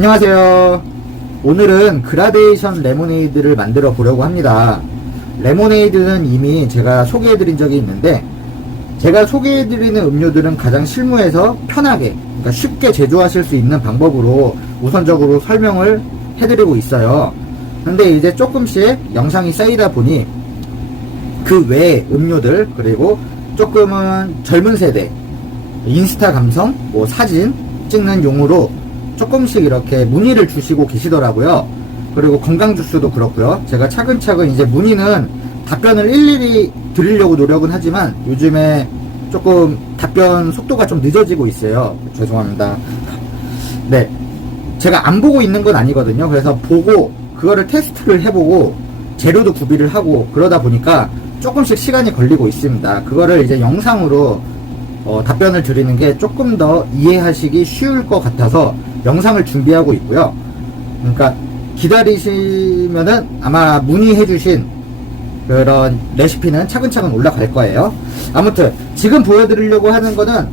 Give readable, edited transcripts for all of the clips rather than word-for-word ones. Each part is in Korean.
안녕하세요. 오늘은 그라데이션 레모네이드를 만들어 보려고 합니다. 레모네이드는 이미 제가 소개해 드린 적이 있는데, 제가 소개해 드리는 음료들은 가장 실무에서 편하게, 그러니까 쉽게 제조하실 수 있는 방법으로 우선적으로 설명을 해드리고 있어요. 근데 이제 조금씩 영상이 쌓이다 보니 그 외의 음료들, 그리고 조금은 젊은 세대 인스타 감성, 사진 찍는 용으로 조금씩 이렇게 문의를 주시고 계시더라고요. 그리고 건강 주스도 그렇고요. 제가 차근차근 이제 문의는 답변을 일일이 드리려고 노력은 하지만 요즘에 조금 답변 속도가 좀 늦어지고 있어요. 죄송합니다. 네, 제가 안 보고 있는 건 아니거든요. 그래서 보고 그거를 테스트를 해보고 재료도 구비를 하고 그러다 보니까 조금씩 시간이 걸리고 있습니다. 그거를 이제 영상으로 답변을 드리는 게 조금 더 이해하시기 쉬울 것 같아서 영상을 준비하고 있고요. 그러니까 기다리시면은 아마 문의해 주신 그런 레시피는 차근차근 올라갈 거예요. 아무튼 지금 보여드리려고 하는 거는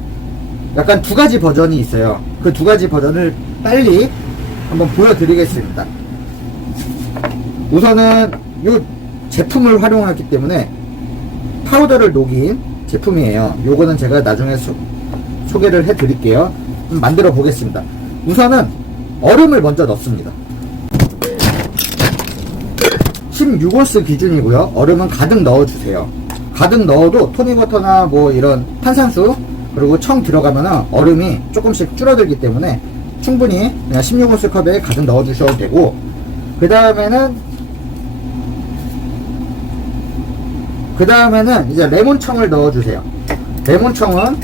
약간 두 가지 버전이 있어요. 그 두 가지 버전을 빨리 한번 보여드리겠습니다. 우선은 이 제품을 활용하기 때문에 파우더를 녹인 제품이에요. 요거는 제가 나중에 소개를 해 드릴게요. 만들어 보겠습니다. 우선은 얼음을 먼저 넣습니다. 16온스 기준이고요. 얼음은 가득 넣어주세요. 가득 넣어도 토닉워터나 이런 탄산수 그리고 청 들어가면은 얼음이 조금씩 줄어들기 때문에 충분히 그냥 16온스 컵에 가득 넣어주셔도 되고, 그 다음에는 이제 레몬청을 넣어주세요. 레몬청은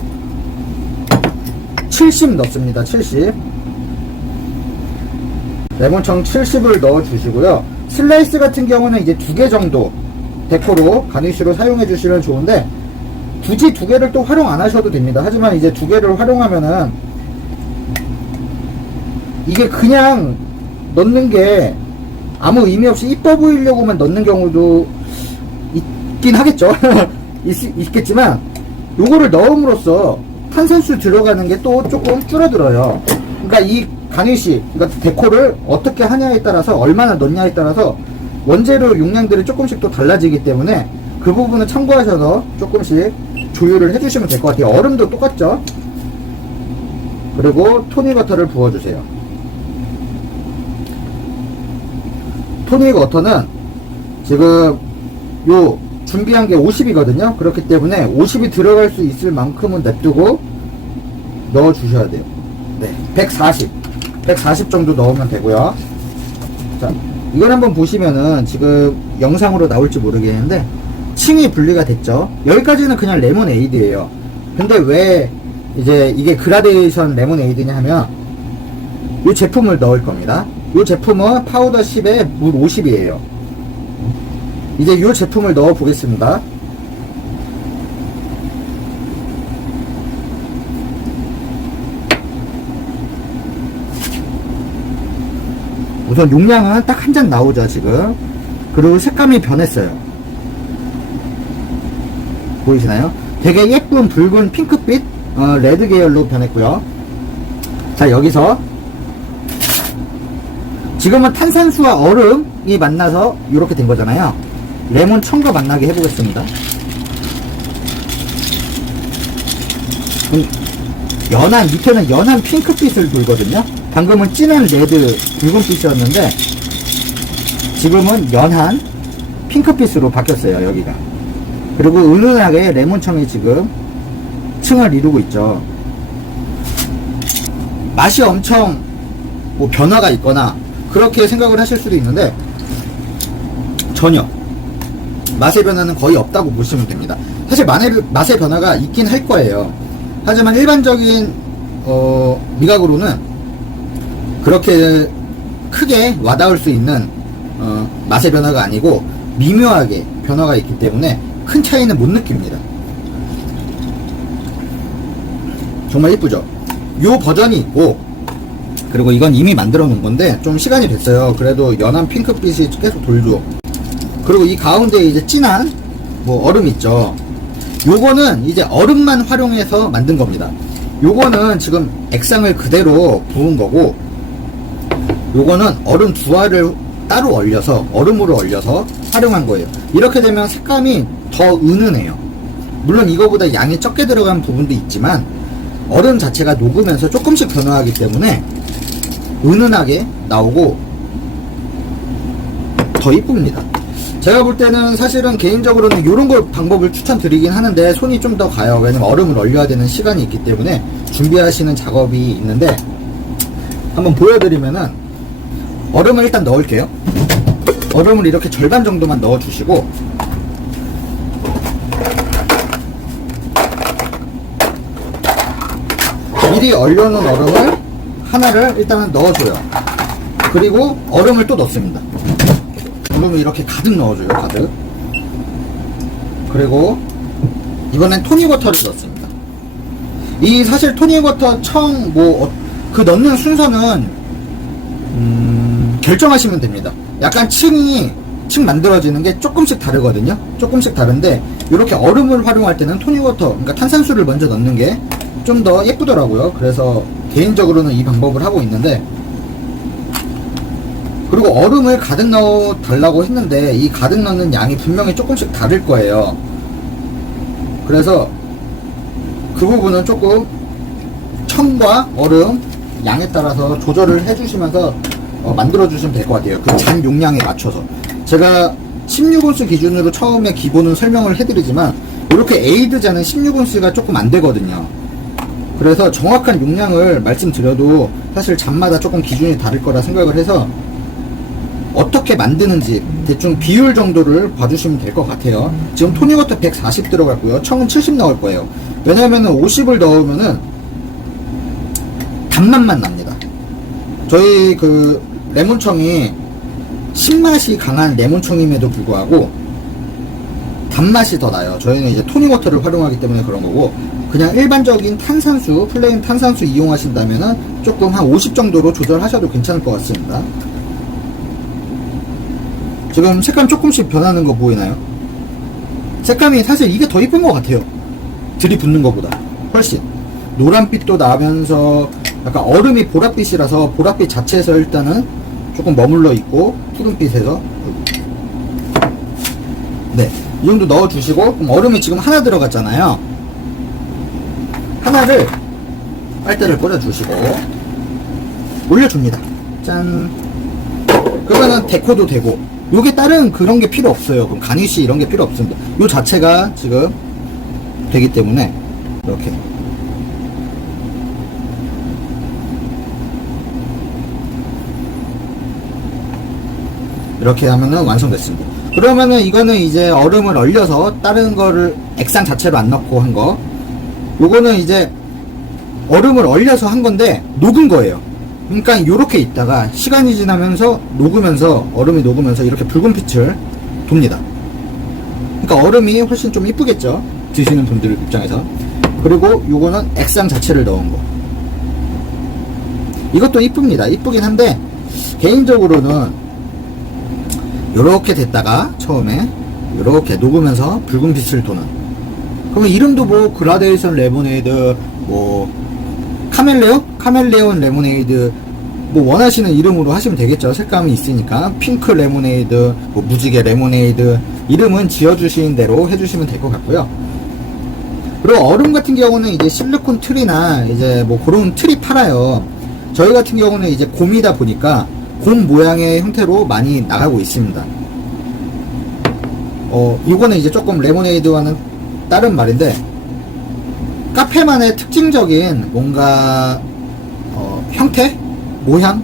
70 넣습니다. 70. 레몬청 70을 넣어주시고요. 슬라이스 같은 경우는 이제 2개 정도 데코로 가니쉬로 사용해 주시면 좋은데, 굳이 2개를 또 활용 안 하셔도 됩니다. 하지만 이제 2개를 활용하면은 이게 그냥 넣는 게 아무 의미 없이 이뻐 보이려고만 넣는 경우도 있긴 하겠죠. 있겠지만 요거를 넣음으로써 탄산수 들어가는 게 또 조금 줄어들어요. 그러니까 이 가니쉬, 그러니까 데코를 어떻게 하냐에 따라서, 얼마나 넣냐에 따라서 원재료 용량들이 조금씩 또 달라지기 때문에 그 부분을 참고하셔서 조금씩 조율을 해주시면 될 것 같아요. 얼음도 똑같죠. 그리고 토닉워터를 부어주세요. 토닉워터는 지금 요 준비한 게 50이거든요. 그렇기 때문에 50이 들어갈 수 있을 만큼은 냅두고 넣어 주셔야 돼요. 네, 140 정도 넣으면 되고요. 자, 이걸 한번 보시면은 지금 영상으로 나올지 모르겠는데 층이 분리가 됐죠. 여기까지는 그냥 레모네이드예요. 근데 왜 이제 이게 그라데이션 레모네이드냐 하면 이 제품을 넣을 겁니다. 이 제품은 파우더 10에 물 50이에요. 이제 이 제품을 넣어 보겠습니다. 우선 용량은 딱 한 잔 나오죠 지금. 그리고 색감이 변했어요. 보이시나요? 되게 예쁜 붉은 핑크빛 레드 계열로 변했고요. 자, 여기서 지금은 탄산수와 얼음이 만나서 이렇게 된 거잖아요. 레몬청과 만나게 해보겠습니다. 밑에는 연한 핑크빛을 돌거든요. 방금은 진한 레드 붉은빛이었는데 지금은 연한 핑크빛으로 바뀌었어요. 여기가. 그리고 은은하게 레몬청이 지금 층을 이루고 있죠. 맛이 엄청 변화가 있거나 그렇게 생각을 하실 수도 있는데 전혀 맛의 변화는 거의 없다고 보시면 됩니다. 사실 맛의 변화가 있긴 할 거예요. 하지만 일반적인 미각으로는 그렇게 크게 와닿을 수 있는 맛의 변화가 아니고 미묘하게 변화가 있기 때문에 큰 차이는 못 느낍니다. 정말 이쁘죠? 요 버전이 있고, 그리고 이건 이미 만들어 놓은 건데 좀 시간이 됐어요. 그래도 연한 핑크빛이 계속 돌죠. 그리고 이 가운데 이제 진한 얼음 있죠. 요거는 이제 얼음만 활용해서 만든 겁니다. 요거는 지금 액상을 그대로 부은 거고, 요거는 얼음 두 알을 따로 얼려서 얼음으로 얼려서 활용한 거예요. 이렇게 되면 색감이 더 은은해요. 물론 이거보다 양이 적게 들어간 부분도 있지만 얼음 자체가 녹으면서 조금씩 변화하기 때문에 은은하게 나오고 더 이쁩니다. 제가 볼 때는 사실은 개인적으로는 이런 걸 방법을 추천드리긴 하는데 손이 좀 더 가요. 왜냐면 얼음을 얼려야 되는 시간이 있기 때문에 준비하시는 작업이 있는데, 한번 보여드리면은 얼음을 일단 넣을게요. 얼음을 이렇게 절반 정도만 넣어주시고 미리 얼려놓은 얼음을 하나를 일단은 넣어줘요. 그리고 얼음을 또 넣습니다. 얼음을 이렇게 가득 넣어줘요. 가득. 그리고 이번엔 토닉워터를 넣습니다. 이 사실 토닉워터 그 넣는 순서는 결정하시면 됩니다. 약간 층 만들어지는 게 조금씩 다르거든요. 조금씩 다른데 이렇게 얼음을 활용할 때는 토닉워터, 그러니까 탄산수를 먼저 넣는 게 좀 더 예쁘더라고요. 그래서 개인적으로는 이 방법을 하고 있는데, 그리고 얼음을 가득 넣어 달라고 했는데 이 가득 넣는 양이 분명히 조금씩 다를 거예요. 그래서 그 부분은 조금 청과 얼음 양에 따라서 조절을 해주시면서 만들어 주시면 될 것 같아요. 그 잔 용량에 맞춰서. 제가 16온스 기준으로 처음에 기본은 설명을 해드리지만 이렇게 에이드 잔은 16온스가 조금 안 되거든요. 그래서 정확한 용량을 말씀드려도 사실 잔마다 조금 기준이 다를 거라 생각을 해서 어떻게 만드는지 대충 비율 정도를 봐주시면 될 것 같아요. 지금 토닉워터 140 들어갔고요. 청은 70 넣을 거예요. 왜냐면은 50을 넣으면은 단맛만 납니다. 저희 그 레몬청이 신맛이 강한 레몬청임에도 불구하고 단맛이 더 나요. 저희는 이제 토닉워터를 활용하기 때문에 그런 거고, 그냥 일반적인 탄산수, 플레인 탄산수 이용하신다면은 조금 한 50 정도로 조절하셔도 괜찮을 것 같습니다. 지금 색감 조금씩 변하는 거 보이나요? 색감이 사실 이게 더 이쁜 것 같아요. 들이붓는 것보다 훨씬 노란빛도 나면서 약간 얼음이 보랏빛이라서 보랏빛 자체에서 일단은 조금 머물러 있고, 푸른빛에서 네, 이 정도 넣어주시고, 그럼 얼음이 지금 하나 들어갔잖아요. 하나를 빨대를 꽂아주시고 올려줍니다. 짠. 그러면은 데코도 되고, 요게 다른 그런 게 필요 없어요. 그럼 가니쉬 이런 게 필요 없습니다. 요 자체가 지금 되기 때문에 이렇게 이렇게 하면은 완성됐습니다. 그러면은 이거는 이제 얼음을 얼려서 다른 거를 액상 자체로 안 넣고 한 거, 요거는 이제 얼음을 얼려서 한 건데 녹은 거예요. 그러니까 요렇게 있다가 시간이 지나면서 녹으면서, 얼음이 녹으면서 이렇게 붉은 빛을 돕니다. 그러니까 얼음이 훨씬 좀 이쁘겠죠, 드시는 분들 입장에서. 그리고 요거는 액상 자체를 넣은 거, 이것도 이쁩니다. 이쁘긴 한데 개인적으로는 요렇게 됐다가 처음에 요렇게 녹으면서 붉은 빛을 도는, 그러면 이름도 뭐 그라데이션 레모네이드, 뭐 카멜레온 레모네이드, 뭐 원하시는 이름으로 하시면 되겠죠. 색감이 있으니까. 핑크 레모네이드, 뭐 무지개 레모네이드, 이름은 지어주신 대로 해주시면 될 것 같고요. 그리고 얼음 같은 경우는 이제 실리콘 틀이나 이제 뭐 그런 틀이 팔아요. 저희 같은 경우는 이제 곰이다 보니까 곰 모양의 형태로 많이 나가고 있습니다. 이거는 이제 조금 레모네이드와는 다른 말인데, 카페만의 특징적인 뭔가 형태? 모형?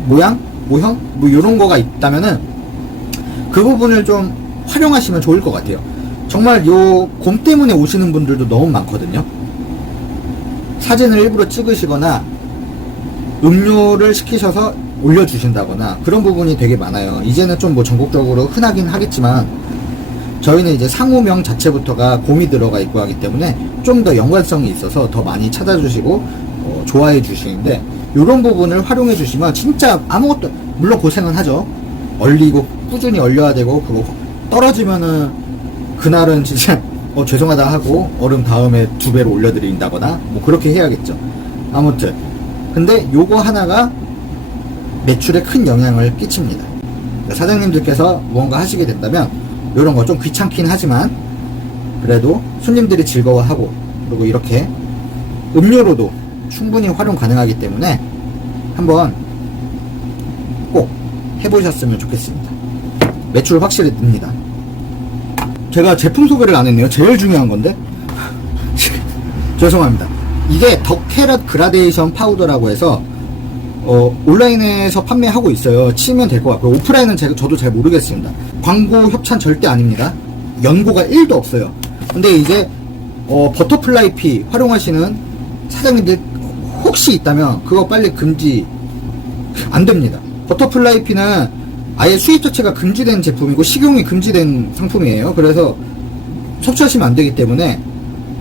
뭐 요런 거가 있다면은 그 부분을 좀 활용하시면 좋을 것 같아요. 정말 요 곰 때문에 오시는 분들도 너무 많거든요. 사진을 일부러 찍으시거나 음료를 시키셔서 올려주신다거나 그런 부분이 되게 많아요. 이제는 좀 뭐 전국적으로 흔하긴 하겠지만 저희는 이제 상호명 자체부터가 곰이 들어가 있고 하기 때문에 좀 더 연관성이 있어서 더 많이 찾아주시고 좋아해 주시는데, 이런 부분을 활용해 주시면 진짜 아무것도, 물론 고생은 하죠. 얼리고 꾸준히 얼려야 되고, 그거 떨어지면은 그날은 진짜 죄송하다 하고 얼음 다음에 2배로 올려드린다거나 뭐 그렇게 해야겠죠. 아무튼 근데 요거 하나가 매출에 큰 영향을 끼칩니다. 사장님들께서 무언가 하시게 된다면 이런 거 좀 귀찮긴 하지만 그래도 손님들이 즐거워하고 그리고 이렇게 음료로도 충분히 활용 가능하기 때문에 한번 꼭 해보셨으면 좋겠습니다. 매출 확실히 늡니다. 제가 제품 소개를 안 했네요. 제일 중요한 건데 죄송합니다. 이게 덕캐럿 그라데이션 파우더라고 해서 온라인에서 판매하고 있어요. 치면 될 것 같고요. 오프라인은 저도 잘 모르겠습니다. 광고 협찬 절대 아닙니다. 연고가 1도 없어요. 근데 이제 버터플라이 피 활용하시는 사장님들 혹시 있다면 그거 빨리 금지 안 됩니다. 버터플라이 피는 아예 수입 자체가 금지된 제품이고 식용이 금지된 상품이에요. 그래서 섭취하시면 안 되기 때문에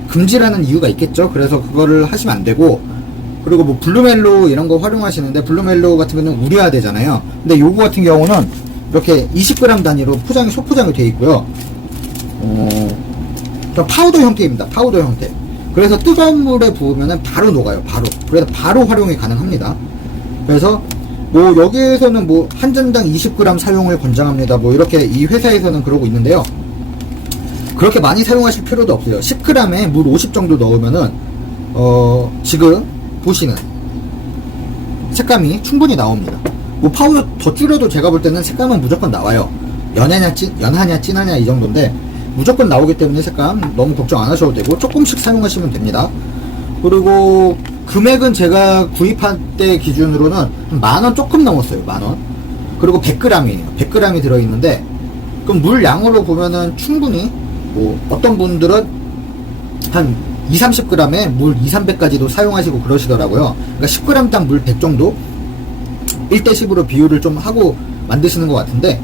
금지라는 이유가 있겠죠. 그래서 그거를 하시면 안 되고, 그리고 뭐 블루멜로 이런 거 활용하시는데 블루멜로 같은 경우는 우려야 되잖아요. 근데 요거 같은 경우는 이렇게 20g 단위로 포장이 소포장이 되어 있고요. 파우더 형태입니다. 파우더 형태. 그래서 뜨거운 물에 부으면은 바로 녹아요. 바로. 그래서 바로 활용이 가능합니다. 그래서 뭐 여기에서는 뭐 한 잔당 20g 사용을 권장합니다. 뭐 이렇게 이 회사에서는 그러고 있는데요. 그렇게 많이 사용하실 필요도 없어요. 10g에 물 50 정도 넣으면은 지금 보시는 색감이 충분히 나옵니다. 뭐 파우더 더 줄여도 제가 볼 때는 색감은 무조건 나와요. 연하냐 진하냐 이 정도인데 무조건 나오기 때문에 색감 너무 걱정 안 하셔도 되고 조금씩 사용하시면 됩니다. 그리고 금액은 제가 구입할 때 기준으로는 10,000원 조금 넘었어요. 10,000원. 그리고 100g이에요. 100g이 들어있는데 그럼 물 양으로 보면은 충분히 뭐 어떤 분들은 한 20-30g에 물 200-300까지도 사용하시고 그러시더라고요. 그러니까 10g당 물 100 정도 1:10으로 비율을 좀 하고 만드시는 것 같은데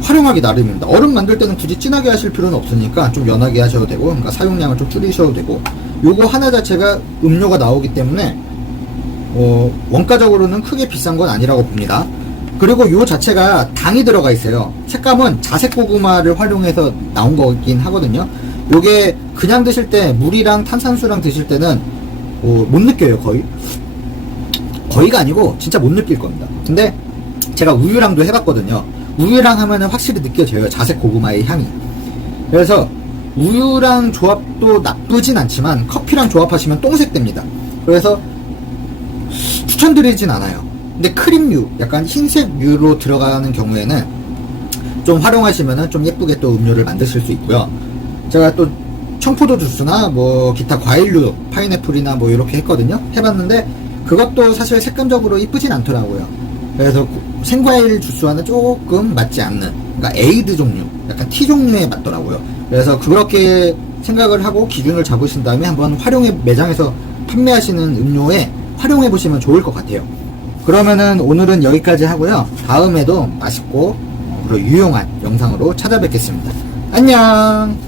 활용하기 나름입니다. 얼음 만들 때는 굳이 진하게 하실 필요는 없으니까 좀 연하게 하셔도 되고, 그러니까 사용량을 좀 줄이셔도 되고, 요거 하나 자체가 음료가 나오기 때문에 원가적으로는 크게 비싼 건 아니라고 봅니다. 그리고 요 자체가 당이 들어가 있어요. 색감은 자색 고구마를 활용해서 나온 거긴 하거든요. 요게 그냥 드실 때 물이랑 탄산수랑 드실 때는 못 느껴요. 거의가 아니고 진짜 못 느낄 겁니다. 근데 제가 우유랑도 해봤거든요. 우유랑 하면은 확실히 느껴져요. 자색 고구마의 향이. 그래서 우유랑 조합도 나쁘진 않지만 커피랑 조합하시면 똥색 됩니다. 그래서 추천드리진 않아요. 근데 크림류, 약간 흰색 류로 들어가는 경우에는 좀 활용하시면은 좀 예쁘게 또 음료를 만드실 수 있고요. 제가 또 청포도 주스나 뭐 기타 과일류, 파인애플이나 뭐 이렇게 했거든요. 해봤는데 그것도 사실 색감적으로 이쁘진 않더라고요. 그래서 생과일 주스와는 조금 맞지 않는, 그러니까 에이드 종류, 약간 티 종류에 맞더라고요. 그래서 그렇게 생각을 하고 기준을 잡으신 다음에 한번 매장에서 판매하시는 음료에 활용해 보시면 좋을 것 같아요. 그러면은 오늘은 여기까지 하고요. 다음에도 맛있고 그리고 유용한 영상으로 찾아뵙겠습니다. 안녕.